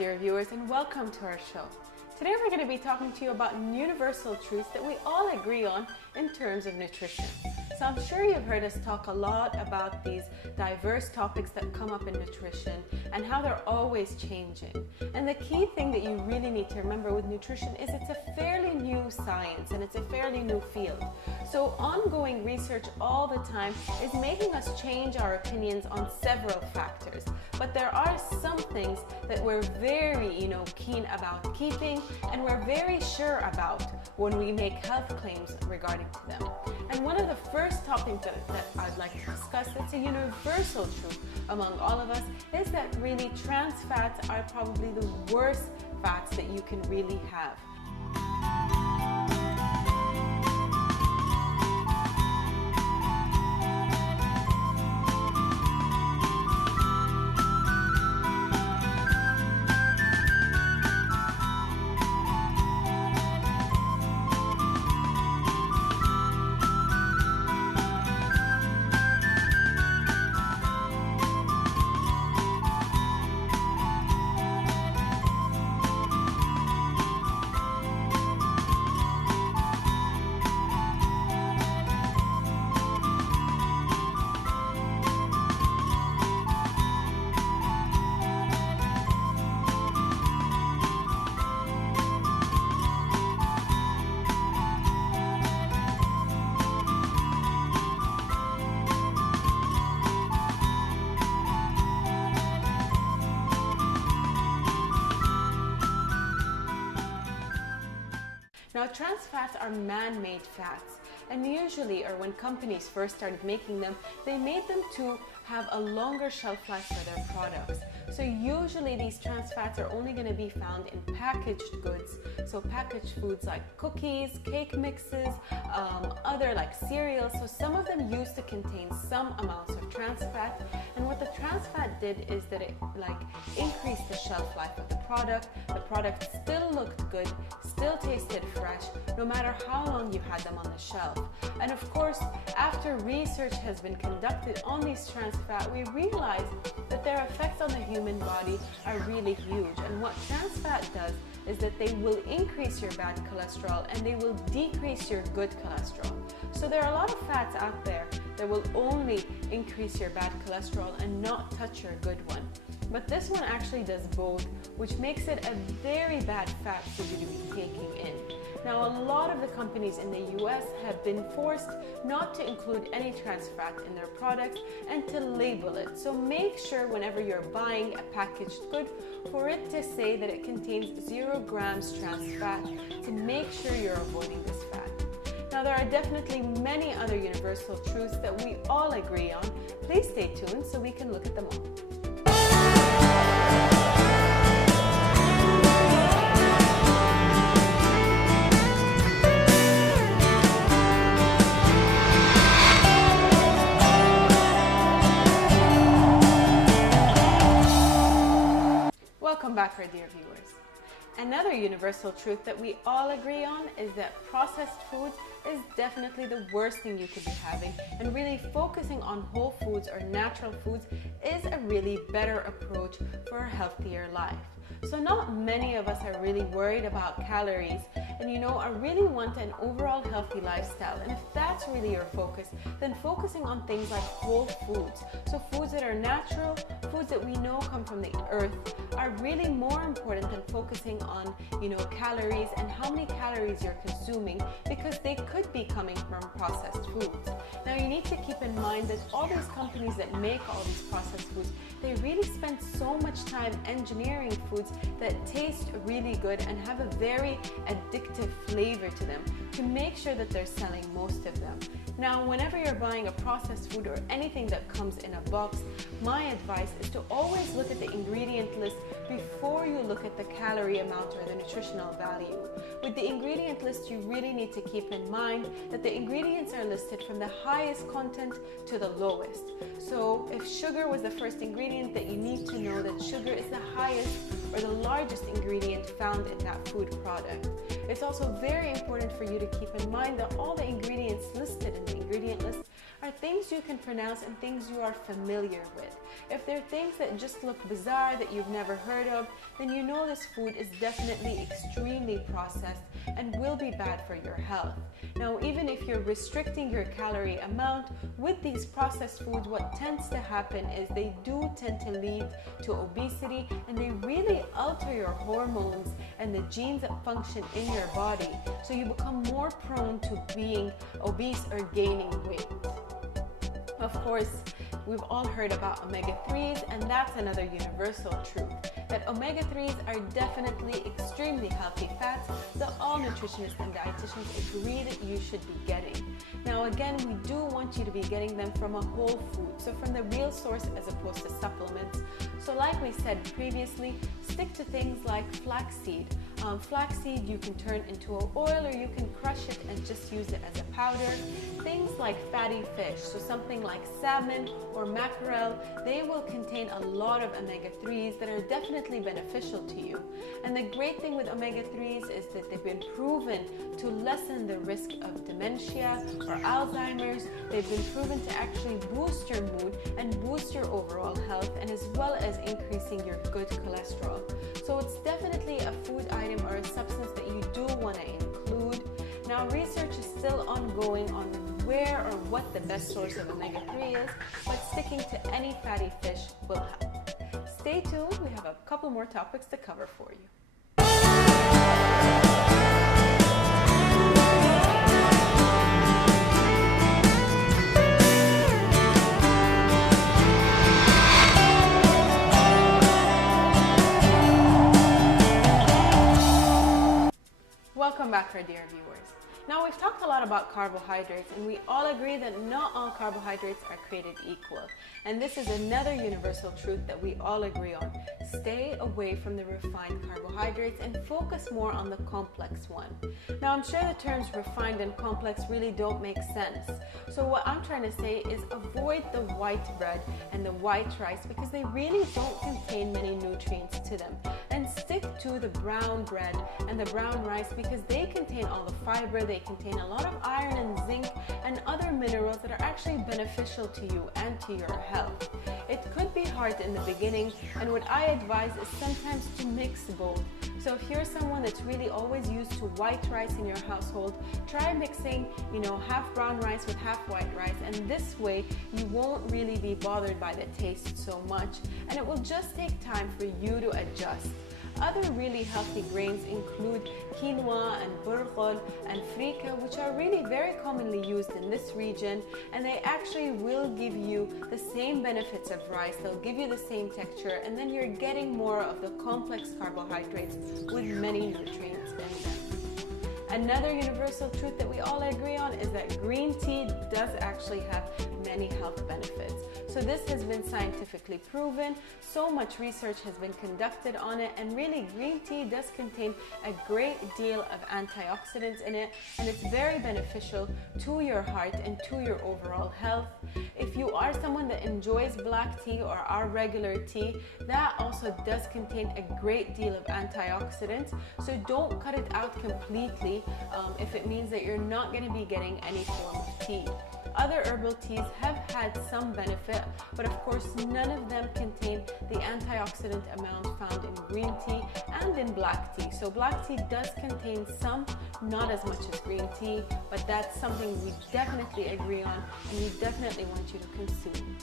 dear viewers, and welcome to our show. Today we're going to be talking to you about universal truths that we all agree on in terms of nutrition. So I'm sure you've heard us talk a lot about these diverse topics that come up in nutrition and how they're always changing. And the key thing that you really need to remember with nutrition is it's a fairly new science and it's a fairly new field. So ongoing research all the time is making us change our opinions on several factors. But there are some things that we're very, keen about keeping and we're very sure about when we make health claims regarding to them. And one of the first topics that I'd like to discuss that's a universal truth among all of us is that really trans fats are probably the worst fats that you can really have. Now, trans fats are man-made fats, and usually, or when companies first started making them, they made them to have a longer shelf life for their products. So usually these trans fats are only going to be found in packaged goods, so packaged foods like cookies, cake mixes, other like cereals. So some of them used to contain some amounts of trans fat, and what the trans fat did is that it increased the shelf life of the product. The product still looked good, still tasted fresh, no matter how long you had them on the shelf. And of course, after research has been conducted on these trans fat, we realized that their effects on the human body are really huge. And what trans fat does is that they will increase your bad cholesterol and they will decrease your good cholesterol. So there are a lot of fats out there that will only increase your bad cholesterol and not touch your good one. But this one actually does both, which makes it a very bad fat for you to be taking in. Now, a lot of the companies in the US have been forced not to include any trans fat in their products and to label it. So make sure whenever you're buying a packaged good for it to say that it contains 0 grams trans fat to make sure you're avoiding this fat. Now, there are definitely many other universal truths that we all agree on. Please stay tuned so we can look at them all. Welcome back, our dear viewers. Another universal truth that we all agree on is that processed foods is definitely the worst thing you could be having, and really focusing on whole foods or natural foods is a really better approach for a healthier life. So not many of us are really worried about calories and I really want an overall healthy lifestyle. And if that's really your focus, then focusing on things like whole foods, so foods that are natural, foods that we know come from the earth, are really more important than focusing on calories and how many calories you're consuming, because they could be coming from processed foods. Now, you need to keep in mind that all these companies that make all these processed foods, they really spend so much time engineering foods that taste really good and have a very addictive flavor to them to make sure that they're selling most of them. Now, whenever you're buying a processed food or anything that comes in a box, my advice is to always look at the ingredient list before you look at the calorie amount or the nutritional value. With the ingredient list, you really need to keep in mind that the ingredients are listed from the highest content to the lowest. So if sugar was the first ingredient, that you need to know that sugar is the highest or the largest ingredient found in that food product. It's also very important for you to keep in mind that all the ingredients listed in the ingredient list are things you can pronounce and things you are familiar with. If they're things that just look bizarre that you've never heard of, then you know this food is definitely extremely processed and will be bad for your health. Now, even if you're restricting your calorie amount with these processed foods, what tends to happen is they do tend to lead to obesity, and they really alter your hormones and the genes that function in your body. So you become more prone to being obese or gaining weight. Of course, we've all heard about omega-3s, and that's another universal truth, that omega-3s are definitely extremely healthy fats that all nutritionists and dietitians agree that you should be getting. Now again, we do want you to be getting them from a whole food, so from the real source as opposed to supplements. So like we said previously, stick to things like flaxseed. Flaxseed you can turn into an oil, or you can crush it and just use it as a powder. Things like fatty fish, so something like salmon or mackerel, they will contain a lot of omega-3s that are definitely beneficial to you. And the great thing with omega-3s is that they've been proven to lessen the risk of dementia or Alzheimer's. They've been proven to actually boost your mood and boost your overall health, and as well as increasing your good cholesterol. So it's definitely a food item or a substance that you do want to include. Now, research is still ongoing on where or what the best source of omega-3 is, but sticking to any fatty fish will help. Stay tuned, we have a couple more topics to cover for you. Welcome back, our dear viewers. Now, we've talked a lot about carbohydrates, and we all agree that not all carbohydrates are created equal. And this is another universal truth that we all agree on. Stay away from the refined carbohydrates and focus more on the complex one. Now, I'm sure the terms refined and complex really don't make sense. So what I'm trying to say is avoid the white bread and the white rice, because they really don't contain many nutrients to them. And stick to the brown bread and the brown rice, because they contain all the fiber, they contain a lot of iron and zinc and other minerals that are actually beneficial to you and to your health. It could be hard in the beginning, and what I advise is sometimes to mix both. So if you're someone that's really always used to white rice in your household, try mixing, half brown rice with half white rice, and this way you won't really be bothered by the taste so much, and it will just take time for you to adjust. Other really healthy grains include quinoa and burghul and frika, which are really very commonly used in this region, and they actually will give you the same benefits of rice. They'll give you the same texture, and then you're getting more of the complex carbohydrates with many nutrients in them. Another universal truth that we all agree on is that green tea does actually have many health benefits. So this has been scientifically proven. So much research has been conducted on it, and really green tea does contain a great deal of antioxidants in it, and it's very beneficial to your heart and to your overall health. If you are someone that enjoys black tea or our regular tea, that also does contain a great deal of antioxidants. So don't cut it out completely if it means that you're not going to be getting any form of tea. Other herbal teas have had some benefit, but of course none of them contain the antioxidant amount found in green tea and in black tea. So black tea does contain some, not as much as green tea, but that's something we definitely agree on, and we definitely want you to consume.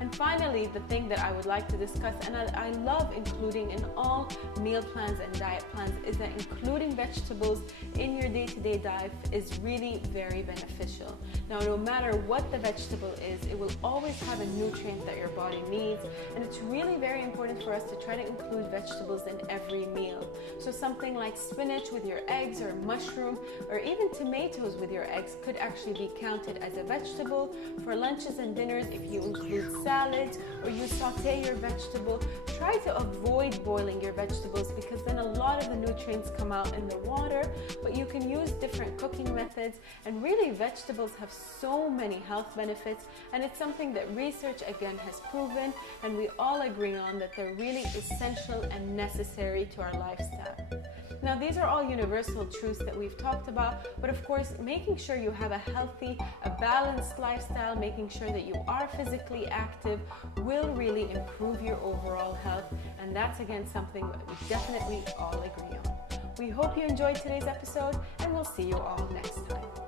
And finally, the thing that I would like to discuss, and I love including in all meal plans and diet plans, is that including vegetables in your day-to-day diet is really very beneficial. Now, no matter what the vegetable is, it will always have a nutrient that your body needs, and it's really very important for us to try to include vegetables in every meal. So something like spinach with your eggs, or mushroom, or even tomatoes with your eggs could actually be counted as a vegetable. For lunches and dinners, if you include salad salads or you saute your vegetable, try to avoid boiling your vegetables because then a lot of the nutrients come out in the water. But you can use different cooking methods, and really vegetables have so many health benefits, and it's something that research again has proven, and we all agree on that they're really essential and necessary to our lifestyle. Now, these are all universal truths that we've talked about, but of course, making sure you have a healthy, a balanced lifestyle, making sure that you are physically active will really improve your overall health, and that's again something that we definitely all agree on. We hope you enjoyed today's episode, and we'll see you all next time.